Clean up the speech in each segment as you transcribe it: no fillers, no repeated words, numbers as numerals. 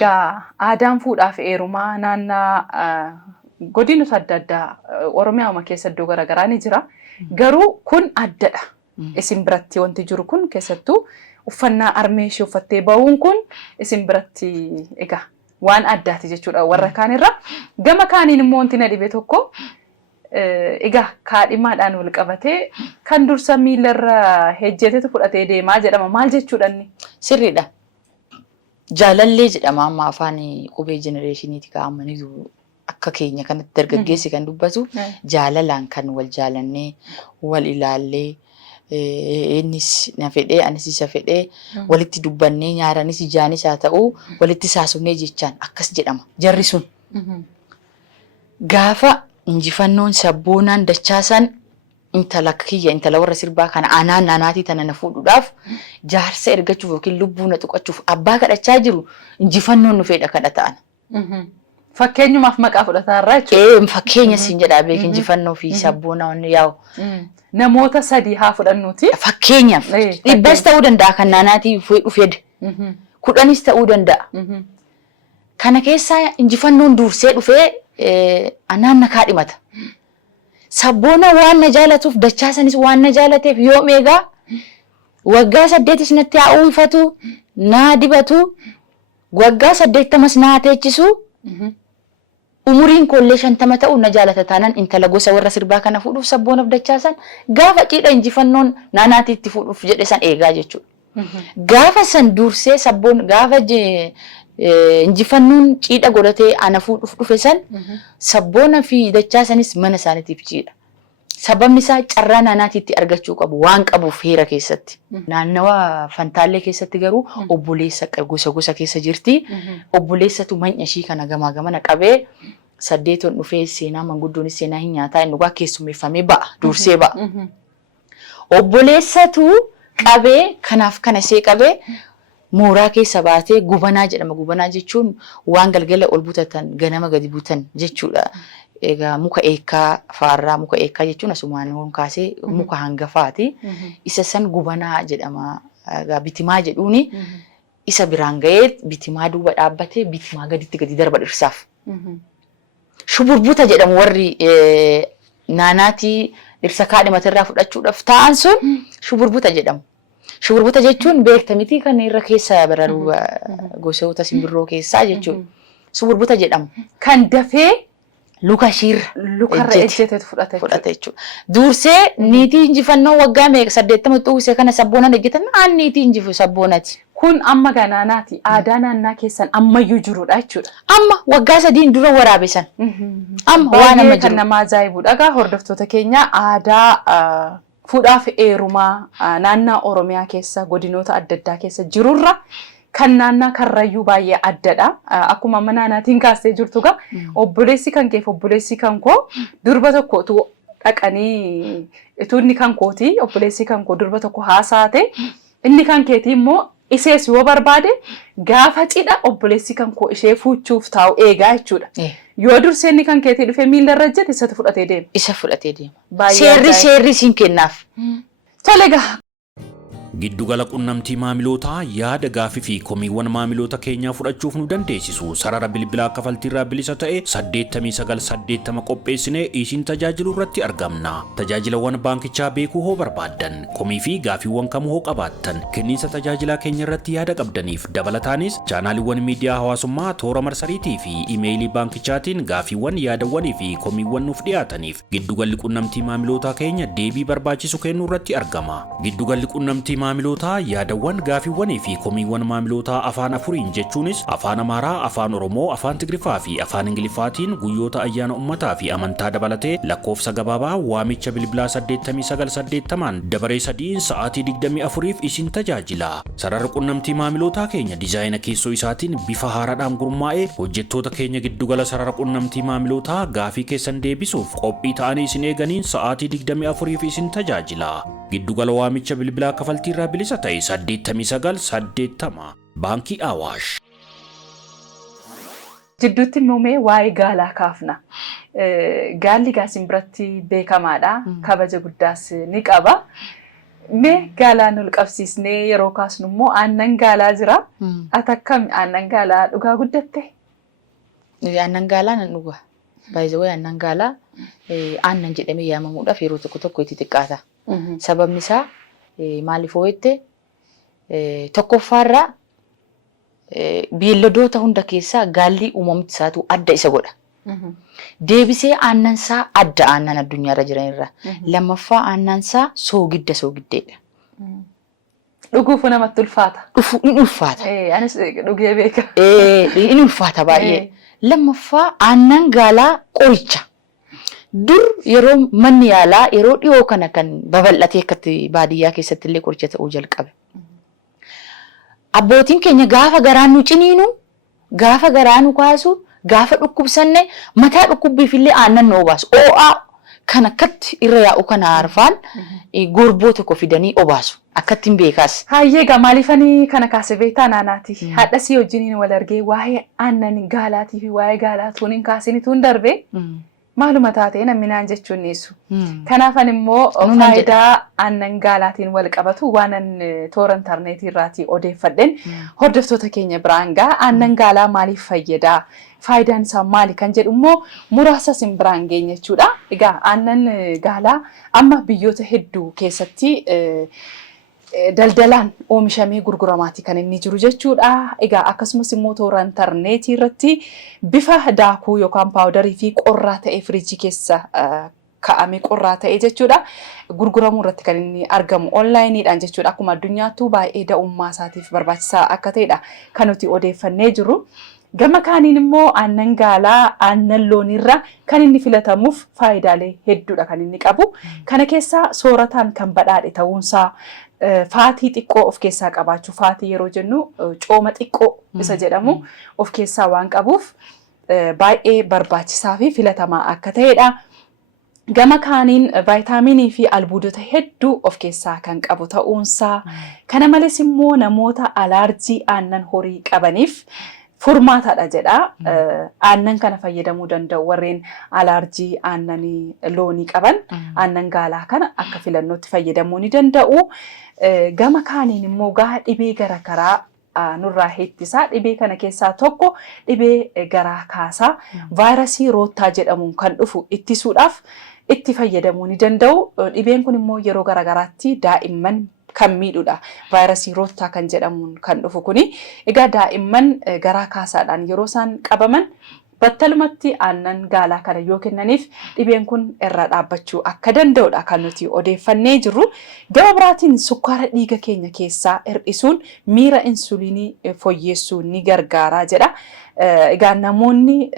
Aadaan fuudhaaf heerumaa naannaa godinota adda addaa Oromiyaa keessa iddoo garaagaraa ni jira. Garuu kun addadha. Isin biratti wanti jiru kun keessattuu uffannaa armeeshii uffattee bahuun kun isin biratti egaa waan addaati jechuudha warra kaanirra. Gama kaaniin immoo wanti na dhibe tokko egaa kaadhimaadhaan wal qabatee kan dursa miilarra hejjetetu fudhatee deemaa jedhama. Maal jechuudha inni? Sirriidha. Jaalallee jedhama amma afaan qubee jenereeshiniiti kaa'amanii akka keenya kanatti dargaggeessi kan dubbatu jaalalaan kan wal jaalannee wal ilaallee innis na fedhee anis isa fedhee walitti dubbannee nyaaranis ijaanis haa ta'u walitti saasumnee jechaan akkas jedhama. Jarri sun gaafa injifannoon sabboonaan dachaasan intala kiyya intala warra sirbaa kana anaanaatii tana na fuudhuudhaaf jaarsa ergachuuf yookiin lubbuu na tuqachuuf abbaa kadhachaa jiru injifannoon nu fedha kadhata'an. Fakkeenyumaaf maqaa fudhataarraa jechuudha. Fakkeenya siin jedhaa beek injifannoo fi sabboonaa wanni yaa'u. Namoota 3 haa fudhannuuti. Fakkeenyaaf dhibbas ta'uu danda'a kan naanaatii dhufeed. 10 ta'uu danda'a. Kana keessaa injifannoon dursee dhufee anaanna kaadhimata. Sabboona waan na jaalatuuf dachaasanis waan na jaalateef yoo meegaa waggaa 8 natti haa uwwifatu naa dibatu waggaa 80 naa teechisu umuriin kollee 50 ta'u na jaalata taanaan intala gosa warra sirbaa kana fuudhuuf sabboonaaf dachaasan gaafa cidha injifannoon naanaatiitti fuudhuuf jedhe san eegaa jechuudha. Gaafa san dursee sabboon gaafa injifannoon cidha godhatee ana fuudhuuf dhufe san sabboona fi dachaasanis mana isaaniitiif cidha. Sababni isaa carraa naanaatiitti argachuu qabu waan qabuuf heera keessatti. Naannawa Fantaallee keessatti garuu obboleessa gosa keessa jirti. Obboleessatu manyashii kana gamaa gamana qabee 8 dhufee seenaa manguddoonis seenaa hin nyaataa inni dhugaa keessummeeffamee ba'a dursee ba'a. Obboleessatu qabee kanaaf kana see qabee mooraa keessa baatee gubanaa jedhama. Gubanaa jechuun waan galgala ol butatan ganama gadi butan jechuudha. Egaa muka eekkaa faarraa muka eekkaa jechuun asumaan kaasee muka hangafaati. Isa san gubanaa jedhama. Bitimaa jedhuuni isa biraan ga'ee bitimaa duuba dhaabbatee bitimaa gadi darba dhirsaaf. Shuburbuta jedhamu warri naanaatii dhirsa kaadhimatirraa fudhachuudhaaf ta'an sun shuburbuta jedhamu. Shuburbuta jechuun beektamiti kan irra keessa bararu gosoota simbirroo keessaa jechuudha. Shuburbuta jedhamu. Kan dafee luka shiirra lukarra ejjetetu fudhata jechuudha. Dursee niitii injifannoo waggaa 80 xuwwisee kana sabboonaan ejjetan niitii injifu sabboonati. Kun amma ganaanaati. Aadaa naannaa keessan ammayyuu jirudha jechuudha. Amma waggaa 3 dura waraabesan. Amma waan amma jiru. Kan nama ajaa'ibuudha. Hordoftoota keenya aadaa fuudhaaf heerumaa naannaa Oromiyaa keessa godinoota adda addaa keessa jirurra kan naannaa Karrayyuu baay'ee addadha. Akkuma amma naannaatiin kaastee jirtu gaa obboleessi kan keef obboleessi kan koo durba tokkotu dhaqanii ituunni kan kooti obboleessi kan koo durba tokko haasaate inni kan keetii immoo isees yoo barbaade gaafa cidha obboleessi kan koo ishee fuuchuuf taa'u eegaa jechuudha. Yoo durseenni kan keetii dhufee miilarra ejjete isatu fudhatee deema. Isa fudhatee deema. Seerri siin kennaaf. Tole gaa. Giddugala qunnamtii maamilootaa yaada gaafii fi komiiwwan maamiloota keenyaa fudhachuuf nu dandeessisu sarara bilbilaa kafaltiirraa bilisa ta'e 8980 qopheessinee isin tajaajilu irratti argamna. Tajaajilawwan baankichaa beekuu hoo barbaaddan komii fi gaafiiwwan kamuu hoo qabaattan kenniinsa tajaajilaa keenya irratti yaada qabdaniif dabalataanis chaanaaliiwwan miidiyaa hawaasummaa toora marsariitii fi imeeyilii baankichaatiin gaafiiwwan yaadawwanii fi komiiwwan nuuf dhiyaataniif giddugalli qunnamtii maamilootaa keenya deebii barbaachisu kennuu irratti argama. Giddugalli qunnamtii maamilootaa yaadawwan gaafiiwwanii fi komiiwwan maamilootaa afaan afuriin jechuunis afaan Amaaraa, afaan Oromoo, afaan Tigriffaa fi afaan Ingiliffaatiin guyyoota ayyaana ummataa fi amantaa dabalatee lakkoofsa gabaabaa waamicha bilbilaa 8980 dabaree 3 sa'aatii 24f isin tajaajila. Sarara qunnamtii maamilootaa keenya diizaayina keessoo isaatiin bifa haaraadhaan gurmaa'ee hojjettoota keenya giddugala sarara qunnamtii maamilootaa gaafii keessan deebisuuf qophii ta'anii isin eeganiin sa'aatii 24f isin tajaajila. Giddugala waamicha bilbilaa kafaltiirraa bilisa ta'e 8980 Baankii Awaash. Jidduutti muumee waa'ee gaalaa kaafna. Gaalli gaasin biratti beekamaadha. Kabaja guddaas ni qaba. Mee gaalaa nu qabsiisnee yeroo kaasnu immoo aannan gaalaa jira. Ati akkam aannan gaalaa dhugaa guddatte? Aannan gaalaa nan dhuga. Baay'ee aannan gaalaa aannan jedhamee yaamamuudhaaf yeroo tokko itti xiqqaata. Sababni isaa maaliif hoo'ette tokkoffaarraa beelladoota hunda keessaa gaalli uumamti isaatu adda isa godha. Deebisee aannan isaa adda aannan addunyaarra jiranirra. Lammaffaa aannan isaa soogiddeedha. Dhuguufu namatti ulfaata. Inni ulfaata. Anis dhugee beeka. Inni ulfaata baay'ee. Lammaffaa aannan gaalaa qoricha. Dur yeroo manni yaalaa yeroo dhiyoo kana kan babal'atee akkatti baadiyyaa keessatti illee qoricha ta'uu jalqabe. Abbootiin keenya gaafa garaan nu ciniinu, gaafa garaan nu kaasu, gaafa dhukkubsanne mataa dhukkubbiif illee aannan nu obaasu. Oo'aa kan akkatti irra yaa'u kana arfaan gorboo tokko fidanii obaasu. Akkatti hin beekaas. Hayyee egaa maaliifanii kana kaase beektaa naanaati. Haadha sii wajjiniin wal argee waa'ee aannan gaalaatii fi waa'ee gaalaa tuun hin kaasinitu hin darbe. Maaluma taatee namni naan jechuun dhiisu. Kanaafan immoo faayidaa aannan gaalaatiin wal qabatu waanan toora intarneetii irraatii odeeffadhen hordoftoota keenya biraan ga'a. Aannan gaalaa maaliif fayyadaa? Faayidaan isaa maali kan jedhu immoo muraasa isin biraan geenya jechuudha. Egaa aannan gaalaa amma biyyoota hedduu keessatti daldalaan oomishamee gurguramaati kan inni jiru jechuudha. Egaa akkasumas immoo toora intarneetii irratti bifa daakuu yookaan paawudarii fi qorraa ta'e firiijii keessa kaa'amee qorraa ta'e jechuudha. Gurguramuu irratti kan inni argamu onlaayiniidhaan jechuudha. Akkuma addunyaattuu baay'ee da'ummaa isaatiif barbaachisaa akka ta'edha kan nuti odeeffannee jiru. Gama kaaniin immoo aannan gaalaa aannan loonirra kan inni filatamuuf faayidaalee hedduudha kan inni qabu. Kana keessaa soorataan kan badhaadhe ta'uunsaa faatii xiqqoo of keessaa qabaachuu. Faatii yeroo jennu cooma xiqqoo isa jedhamu of keessaa waan qabuuf baay'ee barbaachisaa fi filatamaa akka ta'edha. Gama kaaniin vaayitaaminii fi albuudota hedduu of keessaa kan qabu ta'uunsaa. Kana malees immoo namoota alaarjii aannan horii qabaniif furmaataadha jedha. Aannan kana fayyadamuu danda'u warreen alaarjii aannanii loonii qaban aannan gaalaa kana akka filannootti fayyadamuu ni danda'u. Gama kaaniin immoo gahaa dhibee garaagaraa nurraa ittisaa. Dhibee kana keessaa tokko dhibee garaa kaasaa vaayirasii roottaa jedhamuun kan dhufu ittisuudhaaf itti fayyadamuu ni danda'u. Dhibeen kun immoo yeroo garaagaraatti daa'imman kan miidhudha. Vaayirasii roottaa kan jedhamuun kan dhufu kuni. Egaa daa'imman garaa kaasaadhaan yeroo isaan qabaman battalumatti aannan gaalaa kana yoo kennaniif dhibeen kun irraa dhaabbachuu akka danda'udha kan nuti odeeffannee jirru. Gama biraatiin sukkaara dhiiga keenya keessaa hir'isuun miira insuliinii fooyyessuu ni gargaaraa jedha. Egaa namoonni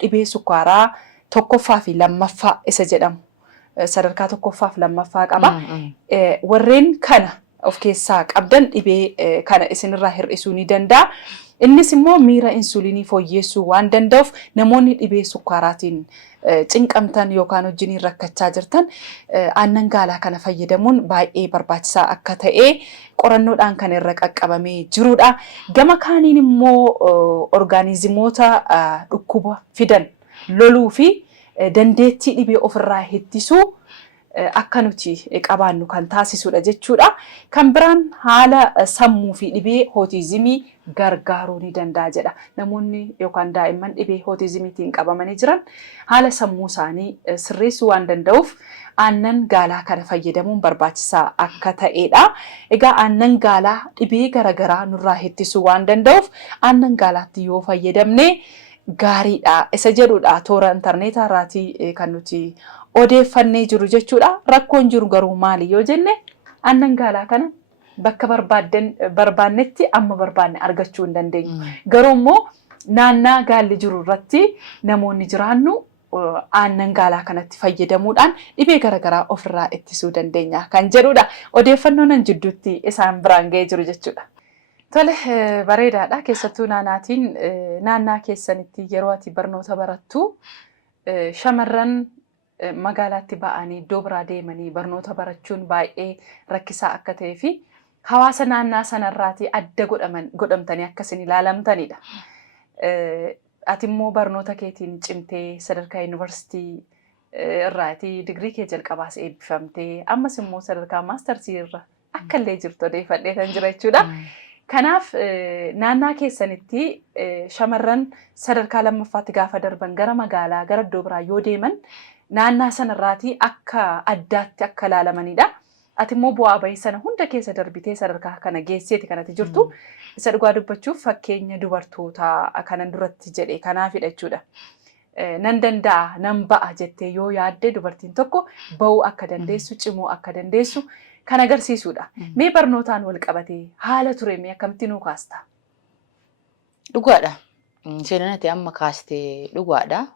dhibee sukkaaraa tokkoffaa fi lammaffaa isa jedhamu sadarkaa tokkoffaa fi lammaffaa qaba. Warreen kana of keessaa qabdan dhibee kana isinirraa hir'isuu ni danda'a. Innis immoo miira insuliinii fooyyessuu waan danda'uuf namoonni dhibee sukkaaraatiin cinqamtan yookaan wajjiniin rakkachaa jirtan aannan gaalaa kana fayyadamuun baay'ee barbaachisaa akka ta'e qorannoodhaan kan irra qaqqabamee jirudha. Gama kaaniin immoo orgaanizimoota dhukkuba fidan loluu fi dandeettii dhibee ofirraa ittisuu akka nuti qabaannu kan taasisudha jechuudha. Kan biraan haala sammuu fi dhibee ootizimii gargaaruu ni danda'a jedha. Namoonni yookaan daa'imman dhibee ootizimiitiin qabamanii jiran haala sammuu isaanii sirreessuu waan danda'uuf aannan gaalaa kana fayyadamuun barbaachisaa akka ta'edha. Egaa aannan gaalaa dhibee garaagaraa nurraa ittisuu waan danda'uuf aannan gaalaatti yoo fayyadamne gaariidha isa jedhudha. Toora intarneetaa irraatii kan nuti odeeffannee jiru jechuudha. Rakkoon jiru garuu maali yoo jenne aannan gaalaa kana bakka barbaannetti amma barbaanne argachuu hin dandeenyu. Garuu immoo naannaa gaalli jiru irratti namoonni jiraannu aannan gaalaa kanatti fayyadamuudhaan dhibee garaagaraa ofirraa ittisuu dandeenya kan jedhudha. Odeeffannoon jidduutti isaan biraan ga'ee jiru jechuudha. Tole bareedaadha. Keessattuu naannaa keessanitti yeroo ati barnoota barattu shamarran magaalaatti ba'anii iddoo biraa deemanii barnoota barachuun baay'ee rakkisaa akka ta'ee fi hawaasa naannaa sanarraatii adda godhamtanii akkasin ilaalamtanidha. Ati immoo barnoota keetiin cimtee sadarkaa yuunivarsiitii irraati digrii kee jalqabaas eebbifamtee ammas immoo sadarkaa maastarsii irra akka illee jirtu odeeffadhee kan jira jechuudha. Kanaaf naannaa keessanitti shamarran sadarkaa lammaffaatti gaafa darban gara magaalaa gara iddoo biraa yoo deeman naannaa sanarraatii akka addaatti akka ilaalamanidha. Ati immoo bu'aa bahii sana hunda keessa darbitee sadarkaa kana geesseeti kanatti jirtu. Isa dhugaa dubbachuuf fakkeenya dubartootaa kanan duratti jedhe kanaafidha jechuudha. Nan danda'a nan ba'a jettee yoo yaadde dubartiin tokko ba'uu akka dandeessu cimoo akka dandeessu kan agarsiisudha. Mee barnootaan wal qabatee haala ture mee akkamitti nuu kaasta? Dhugaadha. Seenaan ati amma kaastee dhugaadha.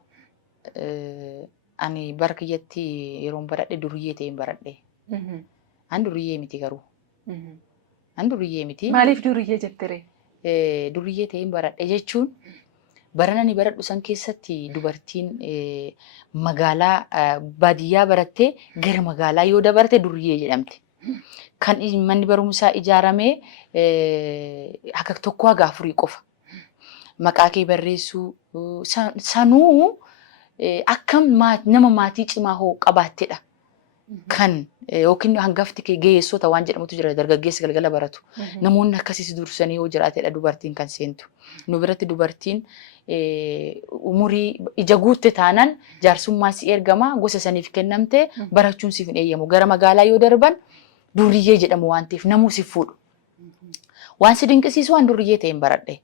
Ani bara kiyyatti yeroon baradhe duriyyee ta'een baradhe. An duriyyee miti garuu. An duriyyee miti. Maaliif duriyyee jettere? Duriyyee ta'een baradhe jechuun barana ni baradhu san keessatti dubartiin magaalaa baadiyyaa barattee gara magaalaa yoo dabarte duriyyee jedhamti. Kan manni barumsaa ijaaramee haga tokko haga afurii qofa. Maqaa kee barreessuu sanuu akkam nama maatii cimaa hoo qabaattedha. Kan yookiin hangafti kee geessota waan jedhamutu jira dargaggeessi galgala baratu. Namoonni akkasiis dursanii yoo jiraatedha dubartiin kan seentu. Nu biratti dubartiin umurii ija guutte taanan jaarsummaa si ergama gosa saniif kennamte barachuun siif hin eeyyamu. Gara magaalaa yoo darban duriyyee jedhamu waan ta'eef namuu si fuudhu. Waan si dinqisiisu waan duriyyee ta'een baradhe.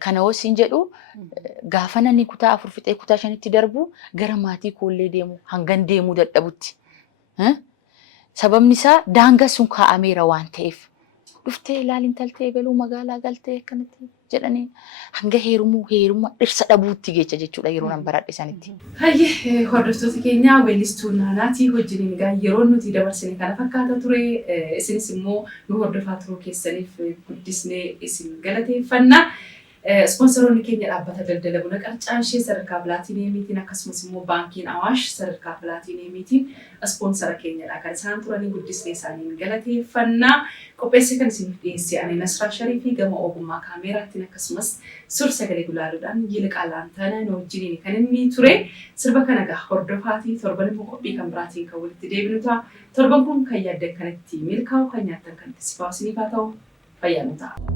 Kana hoosiin jedhu gaafa namni kutaa 4 fixee kutaa 5tti darbu gara maatii koollee deemu hangan deemuu dadhabutti. Sababni isaa daangaa sun kaa'ameera waan ta'eef dhuftee ilaaliin taltee beluu magaalaa galtee akkanatti jedhanii hanga heerummaa dhirsa dhabuutti geecha jechuudha yeroo nan baradhe sanitti. Hayyee hordoftoota keenyaa weellistuu Naanaatii wajjin egaa yeroo nuti dabarsine kana fakkaata ture isinis immoo nu hordofaa turuu keessaniif guddisnee isin galateeffanna. Sponsoroonni keenya dhaabbata daldala buna qarcaashee sadarkaa pilaatiineemiitiin akkasumas immoo baankiin Awaash sadarkaa pilaatiineemiitiin sponsora keenyadha. Kan isaan turanii guddisnee isaanii galateeffanna. Qopheesse kan isiniif dhiyeesse ani Nasraa Shariifii gama ogummaa kaameeraattiin akkasumas suur-sagalee gulaaluudhaan Yilqaalaan taanaa nu wajjiniin kan inni ture. Sirba kana egaa hordofaatii torban immoo qophii kan biraatiin kan walitti deebinu ta'a. Torban kun kan yaaddan kanatti milkaa'u kan nyaattan kan itti sifaasiniif haa ta'u fayyaa nu ta'a.